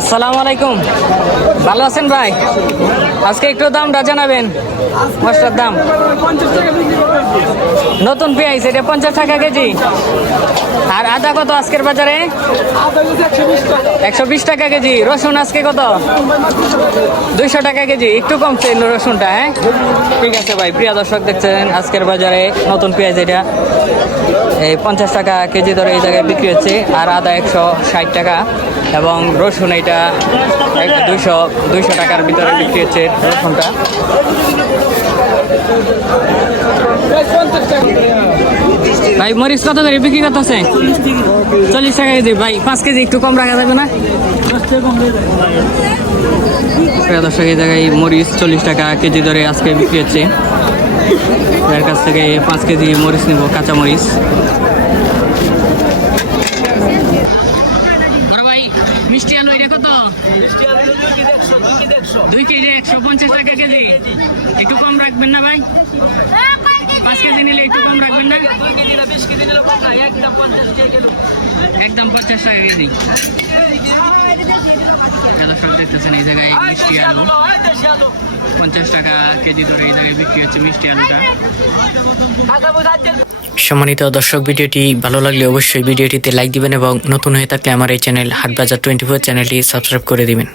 আসসালামু আলাইকুম। ভালো আছেন ভাই? আজকে একটু দামটা জানাবেন। মশলার দাম। নতুন পেঁয়াজ, এটা পঞ্চাশ টাকা কেজি। আর আদা কত আজকের বাজারে? একশো বিশ টাকা কেজি। রসুন আজকে কত? দুইশো টাকা কেজি। একটু কমছে রসুনটা হ্যাঁ? ঠিক আছে ভাই, প্রিয় দর্শক দেখছেন, আজকের বাজারে নতুন পেঁয়াজ এটা। এই পঞ্চাশ টাকা কেজি ধরে এই জায়গায় বিক্রি হচ্ছে, আর আদা একশো ষাট টাকা এবং রসুন এটা দুইশো দুইশো টাকার ভিতরে বিক্রি হচ্ছে রসুনটা। ভাই, মরিচ কত করে বিক্রি করতেছে? চল্লিশ টাকা কেজি। ভাই, পাঁচ কেজি একটু কম রাখা যাবে না? প্রিয় দর্শক, এই জায়গায় মরিচ চল্লিশ টাকা কেজি ধরে আজকে বিক্রি হচ্ছে। এর কাছ থেকে পাঁচ কেজি মরিচ নেব, কাঁচা মরিচ। বড় ভাই, মিষ্টি দুই কেজি একশো পঞ্চাশ টাকা কেজি। কম রাখবেন না ভাই? পাঁচ কেজি নিলে একটু কম রাখবেন না? একদম পঞ্চাশ টাকা কেজি। দর্শক দেখতেছেন, এই জায়গায় মিষ্টি আলু। পঞ্চাশ টাকা কেজি ধরে এই জায়গায় বিক্রি হচ্ছে মিষ্টি আলুটা। সম্মানিত দর্শক, ভিডিওটি ভালো লাগলে অবশ্যই ভিডিওটিতে লাইক দিবেন এবং নতুন হয়ে থাকলে আমার এই চ্যানেল হাটবাজার টোয়েন্টি ফোর চ্যানেলটি সাবস্ক্রাইব করে দিবেন।